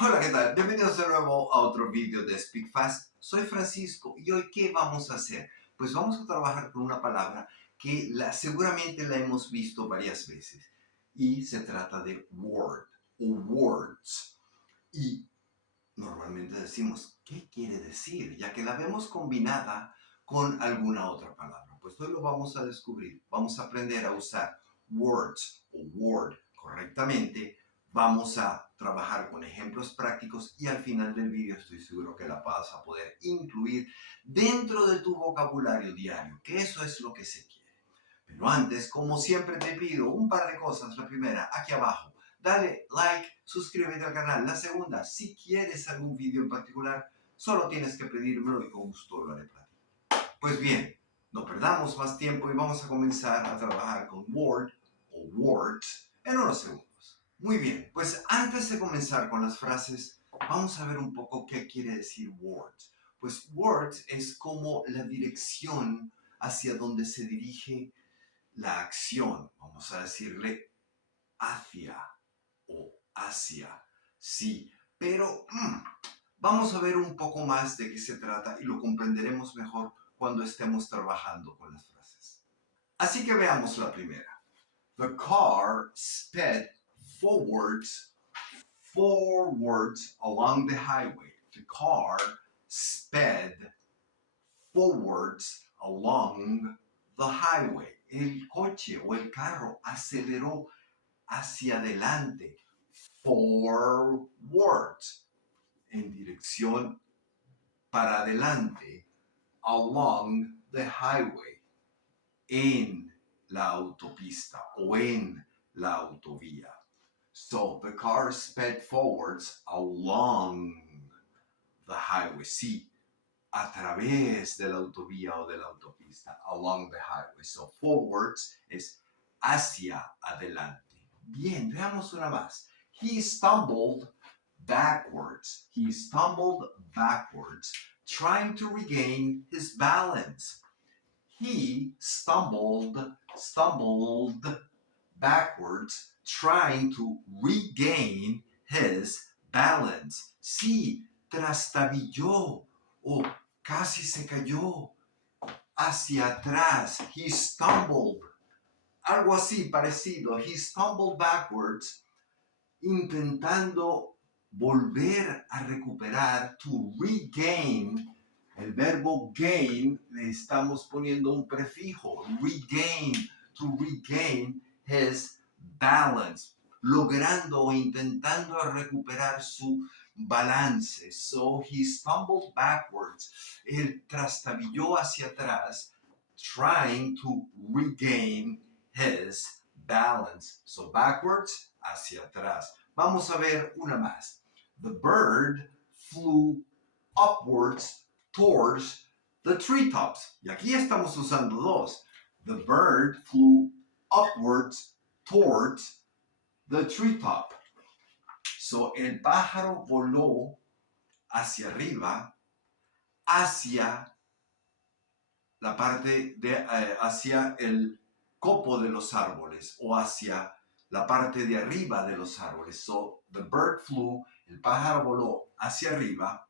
Hola, ¿qué tal? Bienvenidos de nuevo a otro vídeo de Speak Fast. Soy Francisco y hoy ¿qué vamos a hacer? Pues vamos a trabajar con una palabra que seguramente la hemos visto varias veces y se trata de word o words. Y normalmente decimos, ¿qué quiere decir? Ya que la vemos combinada con alguna otra palabra. Pues hoy lo vamos a descubrir. Vamos a aprender a usar words o word correctamente. Vamos a trabajar con ejemplos prácticos y al final del vídeo estoy seguro que la vas a poder incluir dentro de tu vocabulario diario, que eso es lo que se quiere. Pero antes, como siempre te pido un par de cosas. La primera, aquí abajo, dale like, suscríbete al canal. La segunda, si quieres algún vídeo en particular, solo tienes que pedírmelo y con gusto lo haré para ti. Pues bien, no perdamos más tiempo y vamos a comenzar a trabajar con word o words en unos segundos. Muy bien, pues antes de comenzar con las frases, vamos a ver un poco qué quiere decir words. Pues words es como la dirección hacia donde se dirige la acción, vamos a decirle hacia o hacia, sí, pero vamos a ver un poco más de qué se trata y lo comprenderemos mejor cuando estemos trabajando con las frases. Así que veamos la primera. The car sped forwards along the highway. The car sped forwards along the highway. El coche o el carro aceleró hacia adelante. Forwards, en dirección para adelante. Along the highway, en la autopista o en la autovía. So the car sped forwards along the highway. Sí, a través de la autovía o de la autopista, along the highway. So forwards es hacia adelante. Bien, veamos una más. He stumbled backwards. He stumbled backwards, trying to regain his balance. He stumbled backwards, trying to regain his balance. Sí, trastabilló o casi se cayó hacia atrás. He stumbled. Algo así parecido. He stumbled backwards, intentando volver a recuperar, to regain. El verbo gain le estamos poniendo un prefijo. Regain, to regain his balance. Logrando o intentando recuperar su balance. So he stumbled backwards. Él trastabilló hacia atrás, trying to regain his balance. So backwards, hacia atrás. Vamos a ver una más. The bird flew upwards towards the treetops. Y aquí estamos usando dos. The bird flew upwards towards the treetop. So el pájaro voló hacia arriba, hacia la parte de, hacia el copo de los árboles o hacia la parte de arriba de los árboles. So, the bird flew, el pájaro voló hacia arriba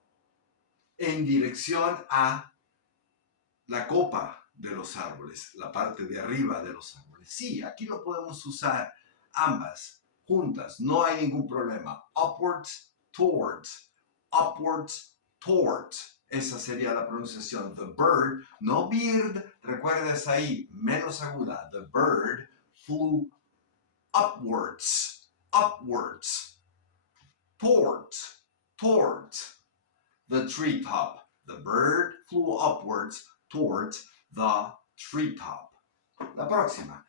en dirección a la copa de los árboles, la parte de arriba de los árboles. Sí, aquí lo podemos usar ambas juntas, no hay ningún problema. Upwards, towards. Upwards, towards. Esa sería la pronunciación. The bird, no beard, recuerdes ahí, menos aguda. The bird flew upwards, upwards, towards, towards the treetop. The bird flew upwards towards the treetop. La próxima.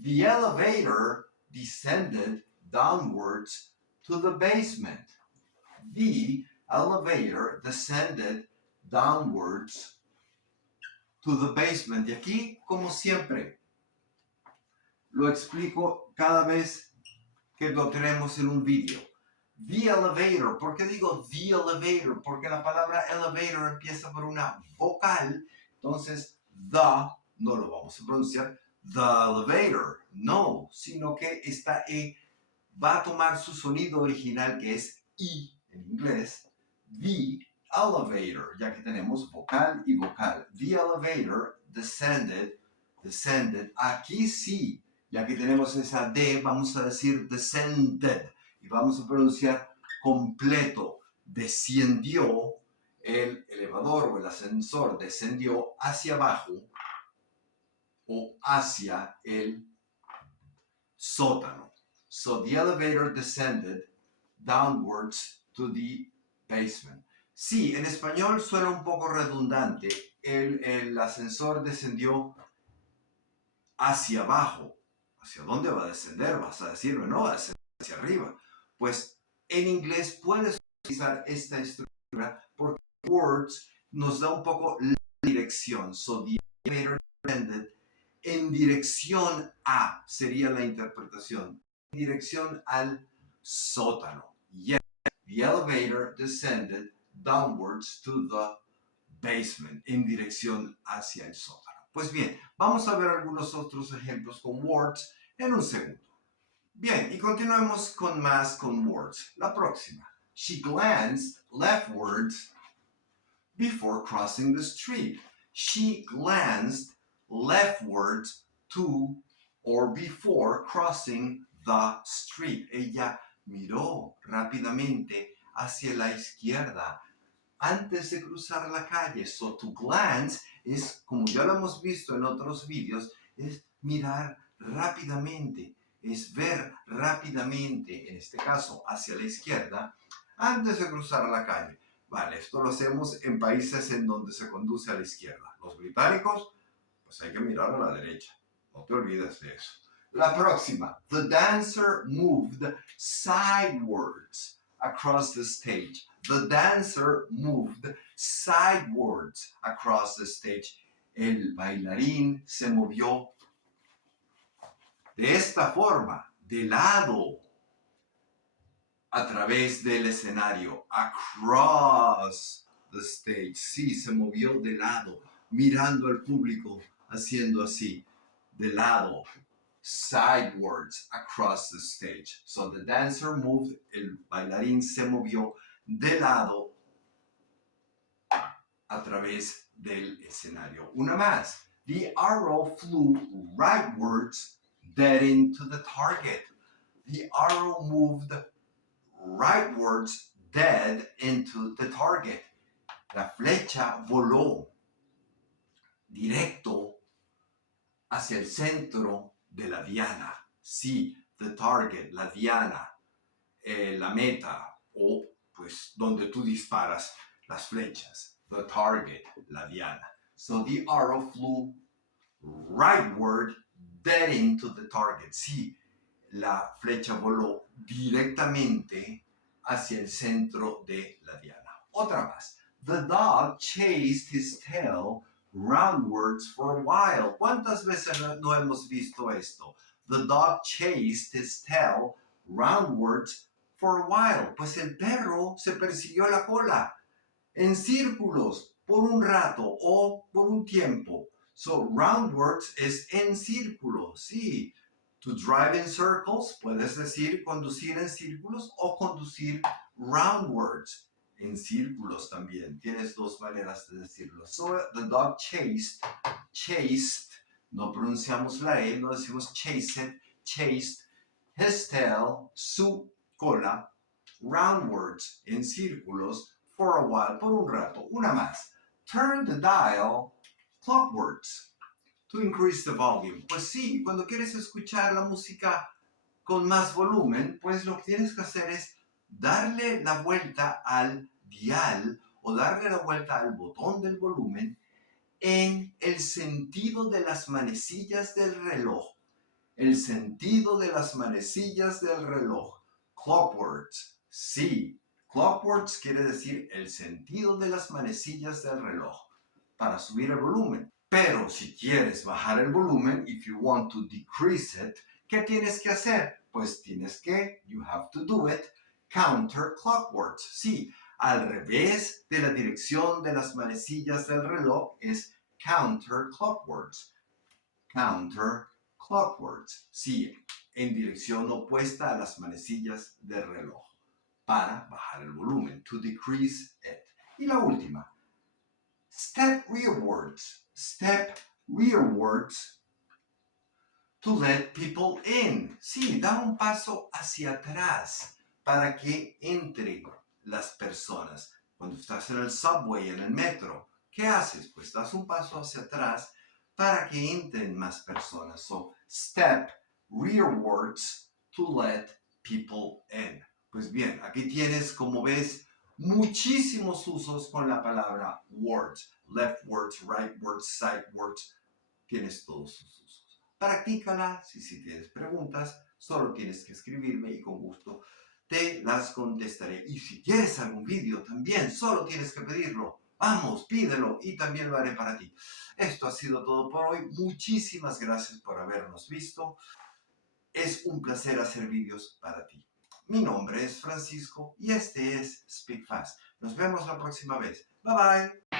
The elevator descended downwards to the basement. The elevator descended downwards to the basement. Y aquí, como siempre, lo explico cada vez que lo tenemos en un vídeo. The elevator. ¿Por qué digo the elevator? Porque la palabra elevator empieza por una vocal. Entonces, the, no lo vamos a pronunciar the elevator. No, sino que esta E va a tomar su sonido original que es I. en inglés, the elevator, ya que tenemos vocal y vocal. The elevator descended. Aquí sí, ya que tenemos esa D, vamos a decir descended. Y vamos a pronunciar completo. Descendió, el elevador o el ascensor descendió hacia abajo o hacia el sótano. So the elevator descended downwards to the basement. Sí, en español suena un poco redundante. El ascensor descendió hacia abajo. ¿Hacia dónde va a descender? Vas a decirme, no, va a descender hacia arriba. Pues en inglés puedes utilizar esta estructura porque words nos da un poco la dirección. So the elevator descended en dirección a, sería la interpretación, en dirección al sótano. Yes, the elevator descended downwards to the basement, en dirección hacia el sótano. Pues bien, vamos a ver algunos otros ejemplos con words en un segundo. Bien, y continuemos con más con words. La próxima. She glanced leftwards before crossing the street. She glanced leftwards to or before crossing the street. Ella miró rápidamente hacia la izquierda antes de cruzar la calle. So to glance es, como ya lo hemos visto en otros vídeos, es mirar rápidamente, es ver rápidamente, en este caso hacia la izquierda, antes de cruzar la calle. Vale, esto lo hacemos en países en donde se conduce a la izquierda. Los británicos, pues hay que mirar a la derecha. No te olvides de eso. La próxima. The dancer moved sidewards across the stage. The dancer moved sidewards across the stage. El bailarín se movió de esta forma, de lado, a través del escenario. Across the stage. Sí, se movió de lado, mirando al público, haciendo así, de lado. Sidewards across the stage. So the dancer moved, el bailarín se movió de lado a través del escenario. Una más. The arrow flew rightwards, dead to the target. The arrow moved rightwards, dead into the target. La flecha voló directo hacia el centro de la diana. Sí, the target, la diana, la meta o pues donde tú disparas las flechas. The target, la diana. So the arrow flew rightward, dead into the target. Sí, la flecha voló directamente hacia el centro de la diana. Otra más. The dog chased his tail roundwards for a while. ¿Cuántas veces no hemos visto esto? The dog chased his tail roundwards for a while. Pues el perro se persiguió la cola en círculos por un rato o por un tiempo. So roundwards es en círculos, sí. To drive in circles, puedes decir conducir en círculos o conducir roundwards, en círculos también. Tienes dos maneras de decirlo. So the dog chased, no pronunciamos la E, no decimos chased, chased, his tail, su cola, roundwards, en círculos, for a while, por un rato. Una más. Turn the dial clockwards to increase the volume. Pues sí, cuando quieres escuchar la música con más volumen, pues lo que tienes que hacer es darle la vuelta al dial o darle la vuelta al botón del volumen en el sentido de las manecillas del reloj. El sentido de las manecillas del reloj. Clockwards. Sí, clockwards quiere decir el sentido de las manecillas del reloj para subir el volumen. Pero si quieres bajar el volumen, if you want to decrease it, ¿qué tienes que hacer? Pues tienes que, you have to do it, counterclockward. Sí, al revés de la dirección de las manecillas del reloj es counterclockward. Counterclockward. Sí, en dirección opuesta a las manecillas del reloj. para bajar el volumen, to decrease it. Y la última, step rearwards. Step rearwards to let people in. Sí, da un paso hacia atrás para que entren las personas. Cuando estás en el subway, en el metro, ¿qué haces? Pues das un paso hacia atrás para que entren más personas. So, step rearwards to let people in. Pues bien, aquí tienes, como ves, muchísimos usos con la palabra words. Leftwards, rightwards, sidewards. Tienes todos sus usos. Practícala, si tienes preguntas, solo tienes que escribirme y con gusto te las contestaré. Y si quieres algún vídeo también, solo tienes que pedirlo. Vamos, pídelo y también lo haré para ti. Esto ha sido todo por hoy. Muchísimas gracias por habernos visto. Es un placer hacer vídeos para ti. Mi nombre es Francisco y este es Speak Fast. Nos vemos la próxima vez. Bye bye.